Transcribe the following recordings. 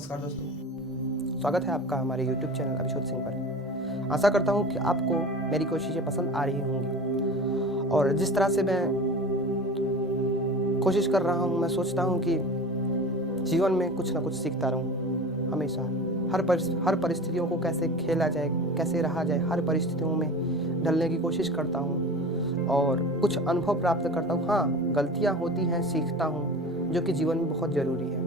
नमस्कार दोस्तों, स्वागत है आपका हमारे YouTube चैनल अभिषेक सिंह पर। आशा करता हूँ कि आपको मेरी कोशिशें पसंद आ रही होंगी और जिस तरह से मैं कोशिश कर रहा हूँ, मैं सोचता हूँ कि जीवन में कुछ ना कुछ सीखता रहूँ हमेशा। हर परिस्थितियों को कैसे खेला जाए, कैसे रहा जाए, हर परिस्थितियों में ढलने की कोशिश करता हूँ और कुछ अनुभव प्राप्त करता हूँ। हाँ, गलतियाँ होती हैं, सीखता हूँ, जो कि जीवन में बहुत ज़रूरी है।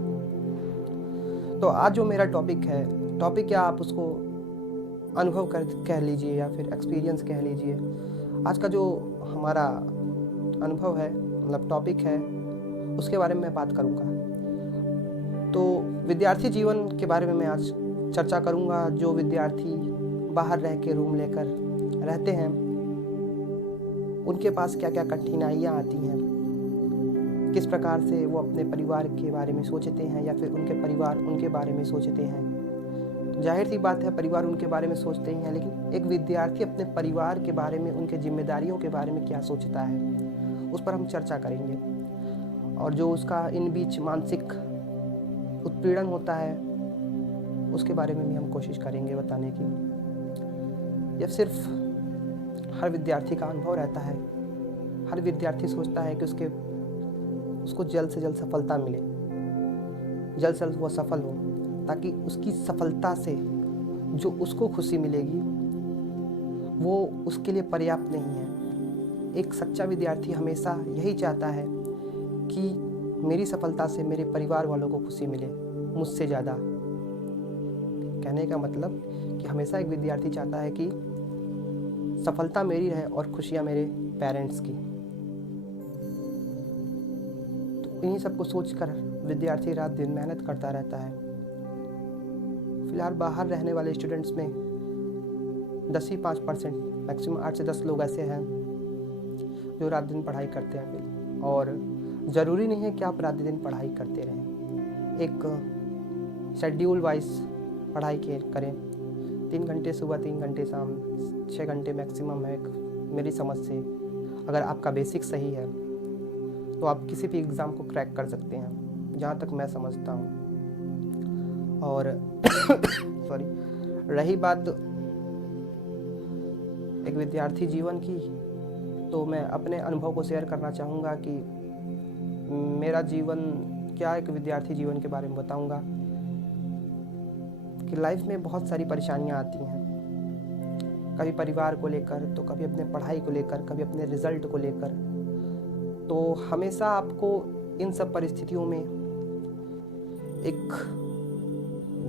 तो आज जो मेरा टॉपिक क्या आप उसको अनुभव कह लीजिए या फिर एक्सपीरियंस कह लीजिए। आज का जो हमारा अनुभव है, मतलब टॉपिक है, उसके बारे में मैं बात करूँगा। तो विद्यार्थी जीवन के बारे में मैं आज चर्चा करूँगा। जो विद्यार्थी बाहर रह के रूम लेकर रहते हैं, उनके पास क्या क्या कठिनाइयाँ आती हैं, किस प्रकार से वो अपने परिवार के बारे में सोचते हैं या फिर उनके परिवार उनके बारे में सोचते हैं। जाहिर सी बात है, परिवार उनके बारे में सोचते ही हैं, लेकिन एक विद्यार्थी अपने परिवार के बारे में, उनके जिम्मेदारियों के बारे में क्या सोचता है, उस पर हम चर्चा करेंगे। और जो उसका इन बीच मानसिक उत्पीड़न होता है, उसके बारे में भी हम कोशिश करेंगे बताने की। यह सिर्फ हर विद्यार्थी का अनुभव रहता है। हर विद्यार्थी सोचता है कि उसको जल्द से जल्द सफलता मिले, जल्द से जल्द वो सफल हो, ताकि उसकी सफलता से जो उसको खुशी मिलेगी वो उसके लिए पर्याप्त नहीं है। एक सच्चा विद्यार्थी हमेशा यही चाहता है कि मेरी सफलता से मेरे परिवार वालों को खुशी मिले, मुझसे ज़्यादा। कहने का मतलब कि हमेशा एक विद्यार्थी चाहता है कि सफलता मेरी रहे और खुशियाँ मेरे पेरेंट्स की। इन्हीं सबको सोचकर विद्यार्थी रात दिन मेहनत करता रहता है। फिलहाल बाहर रहने वाले स्टूडेंट्स में 5% मैक्सिमम 8 से 10 लोग ऐसे हैं जो रात दिन पढ़ाई करते हैं। और ज़रूरी नहीं है कि आप रात दिन पढ़ाई करते रहें। एक शेड्यूल वाइज पढ़ाई करें। 3 घंटे सुबह, 3 घंटे शाम, 6 घंटे मैक्सिमम है मेरी समझ से। अगर आपका बेसिक सही है तो आप किसी भी एग्ज़ाम को क्रैक कर सकते हैं, जहाँ तक मैं समझता हूँ। और रही बात एक विद्यार्थी जीवन की, तो मैं अपने अनुभव को शेयर करना चाहूँगा कि मेरा जीवन क्या, एक विद्यार्थी जीवन के बारे में बताऊँगा कि लाइफ में बहुत सारी परेशानियाँ आती हैं। कभी परिवार को लेकर, तो कभी अपने पढ़ाई को लेकर, कभी अपने रिज़ल्ट को लेकर। तो हमेशा आपको इन सब परिस्थितियों में एक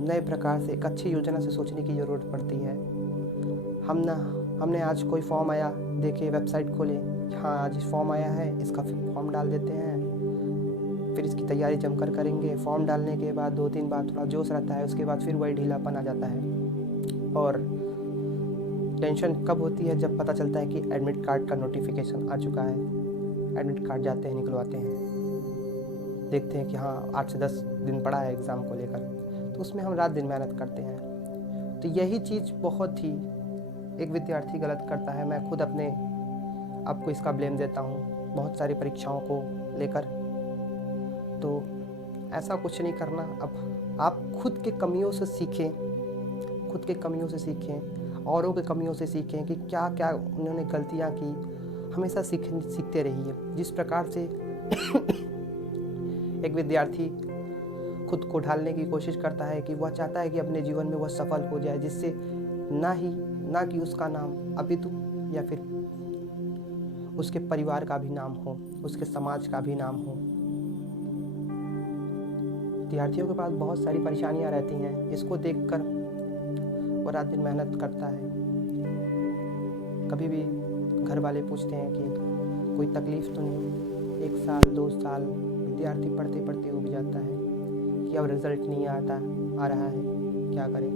नए प्रकार से, एक अच्छी योजना से सोचने की ज़रूरत पड़ती है। हमने आज कोई फॉर्म आया, देखे, वेबसाइट खोले, हाँ आज फॉर्म आया है, इसका फॉर्म डाल देते हैं। फिर इसकी तैयारी जमकर करेंगे। फॉर्म डालने के बाद 2-3 बार थोड़ा जोश रहता है, उसके बाद फिर वही ढीलापन आ जाता है। और टेंशन कब होती है, जब पता चलता है कि एडमिट कार्ड का नोटिफिकेशन आ चुका है। एडमिट कार्ड जाते हैं, निकलवाते हैं, देखते हैं कि हाँ 8 से 10 दिन पड़ा है एग्ज़ाम को लेकर, तो उसमें हम रात दिन मेहनत करते हैं। तो यही चीज़ बहुत ही एक विद्यार्थी गलत करता है। मैं खुद अपने आपको इसका ब्लेम देता हूँ बहुत सारी परीक्षाओं को लेकर। तो ऐसा कुछ नहीं करना। अब आप खुद के कमियों से सीखें, औरों के कमियों से सीखें कि क्या क्या उन्होंने गलतियाँ की। हमेशा सीखते रहिए। जिस प्रकार से एक विद्यार्थी खुद को ढालने की कोशिश करता है कि वह चाहता है कि अपने जीवन में वह सफल हो जाए, जिससे ना कि उसका नाम, अपितु या फिर उसके परिवार का भी नाम हो, उसके समाज का भी नाम हो। विद्यार्थियों के पास बहुत सारी परेशानियां रहती हैं। इसको देखकर वो रात दिन मेहनत करता है। कभी भी घर वाले पूछते हैं कि कोई तकलीफ़ तो नहीं। 1 साल 2 साल विद्यार्थी पढ़ते पढ़ते उब जाता है कि अब रिज़ल्ट नहीं आ रहा है, क्या करें।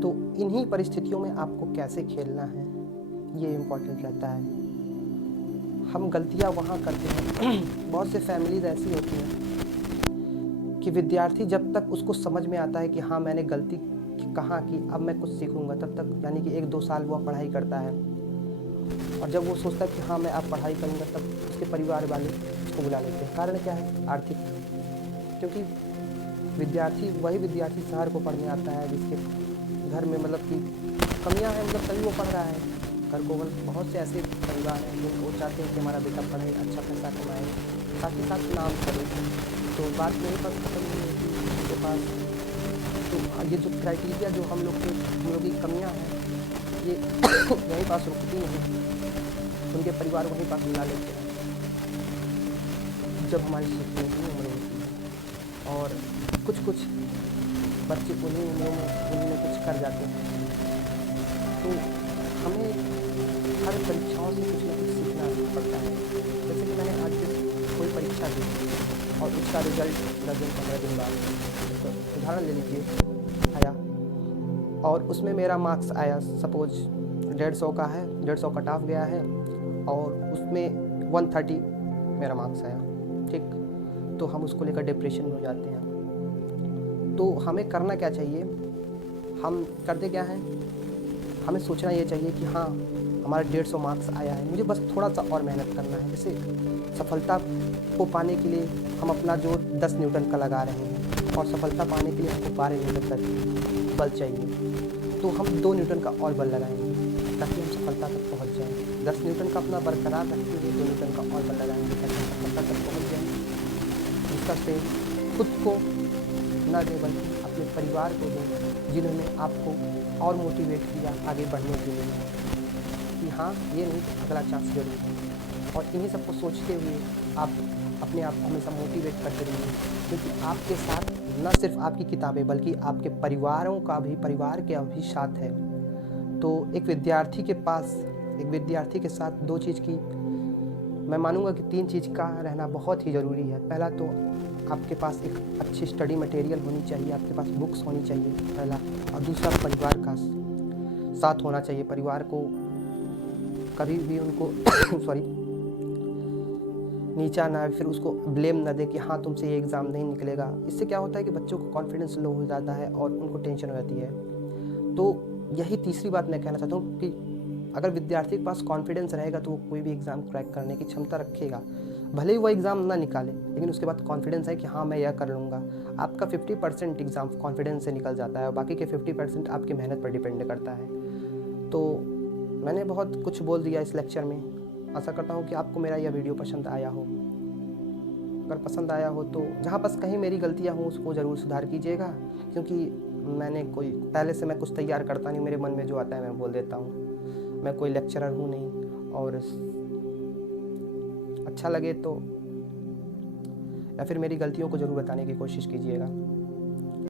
तो इन्हीं परिस्थितियों में आपको कैसे खेलना है, ये इम्पोर्टेंट रहता है। हम गलतियाँ वहाँ करते हैं। बहुत से फैमिलीज ऐसी होती हैं कि विद्यार्थी जब तक उसको समझ में आता है कि हाँ मैंने गलती कहाँ की, अब मैं कुछ सीखूंगा, तब तक यानी कि 1-2 साल वह पढ़ाई करता है। और जब वो सोचता है कि हाँ मैं अब पढ़ाई करूँगा, तब उसके परिवार वाले उसको बुला लेते हैं। कारण क्या है? आर्थिक। क्योंकि वही विद्यार्थी शहर को पढ़ने आता है जिसके घर में मतलब कि कमियां हैं, मतलब तभी वो पढ़ रहा है। घर को बहुत से ऐसे परिवार हैं जो वो चाहते हैं कि हमारा बेटा पढ़े, अच्छा पैसा कमाए, साथ ही साथ नाम करे। तो बात मेरे पास खत्म नहीं होती उनके पास। तो ये जो क्राइटेरिया जो हम लोग की कमियां हैं ये यहीं पास रुकती नहीं, उनके परिवार वहीं पास मिला लेते हैं जब हमारी सीखने की उम्र होती है। और कुछ बच्चे उन्हीं उम्रों में कुछ कर जाते हैं। तो हमें हर परीक्षाओं से कुछ ना कुछ सीखना पड़ता है। जैसे कि मैंने आज कोई परीक्षा दी और उसका रिजल्ट 10 दिन 15 दिन बाद, तो उदाहरण ले लीजिए, आया और उसमें मेरा मार्क्स आया सपोज 150 का है, 150 कट ऑफ गया है और उसमें 130 मेरा मार्क्स आया, ठीक। तो हम उसको लेकर डिप्रेशन में हो जाते हैं। तो हमें करना क्या चाहिए, हम करते क्या हैं, हमें सोचना ये चाहिए कि हाँ हमारा 150 मार्क्स आया है, मुझे बस थोड़ा सा और मेहनत करना है। जैसे सफलता को पाने के लिए हम अपना जोर 10 न्यूटन का लगा रहे हैं और सफलता पाने के लिए हमको 12 न्यूटन का बल चाहिए, तो हम 2 न्यूटन का और बल लगाएंगे ताकि हम सफलता तक पहुंच जाएं। 10 न्यूटन का अपना बरकरार रखते हुए 2 न्यूटन का और बल लगाएंगे ताकि हम सफलता तक पहुँच जाएँ। इसका श्रेय खुद को न दें बल्कि अपने परिवार को दें जिन्होंने आपको और मोटिवेट किया आगे बढ़ने के लिए कि हाँ ये नहीं, अगला चांस जरूर है। और इन्हीं सबको सोचते हुए आप अपने आप को हमेशा मोटिवेट करते रहिए, क्योंकि आपके साथ न सिर्फ आपकी किताबें बल्कि आपके परिवार का भी साथ है। तो एक विद्यार्थी के साथ 2 चीज़ की, मैं मानूंगा कि 3 चीज़ का रहना बहुत ही ज़रूरी है। पहला तो आपके पास एक अच्छी स्टडी मटेरियल होनी चाहिए, आपके पास बुक्स होनी चाहिए पहला, और दूसरा परिवार का साथ होना चाहिए। परिवार को कभी भी उनको सॉरी नीचा ना, फिर उसको ब्लेम ना दे कि हाँ तुमसे ये एग्ज़ाम नहीं निकलेगा। इससे क्या होता है कि बच्चों को कॉन्फिडेंस लो हो जाता है और उनको टेंशन हो जाती है। तो यही तीसरी बात मैं कहना चाहता हूँ कि अगर विद्यार्थी के पास कॉन्फिडेंस रहेगा तो वो कोई भी एग्ज़ाम क्रैक करने की क्षमता रखेगा। भले ही वो एग्ज़ाम ना निकाले, लेकिन उसके बाद कॉन्फिडेंस है कि हाँ मैं यह कर लूँगा। आपका 50% एग्ज़ाम कॉन्फिडेंस से निकल जाता है और बाकी के 50% आपकी मेहनत पर डिपेंड करता है। तो मैंने बहुत कुछ बोल दिया इस लेक्चर में। आशा करता हूँ कि आपको मेरा यह वीडियो पसंद आया हो। अगर पसंद आया हो तो जहाँ बस कहीं मेरी गलतियाँ हों उसको ज़रूर सुधार कीजिएगा, क्योंकि मैंने कोई पहले से मैं कुछ तैयार करता नहीं, मेरे मन में जो आता है मैं बोल देता हूँ। मैं कोई लेक्चरर हूँ नहीं। और अच्छा लगे तो या फिर मेरी गलतियों को ज़रूर बताने की कोशिश कीजिएगा।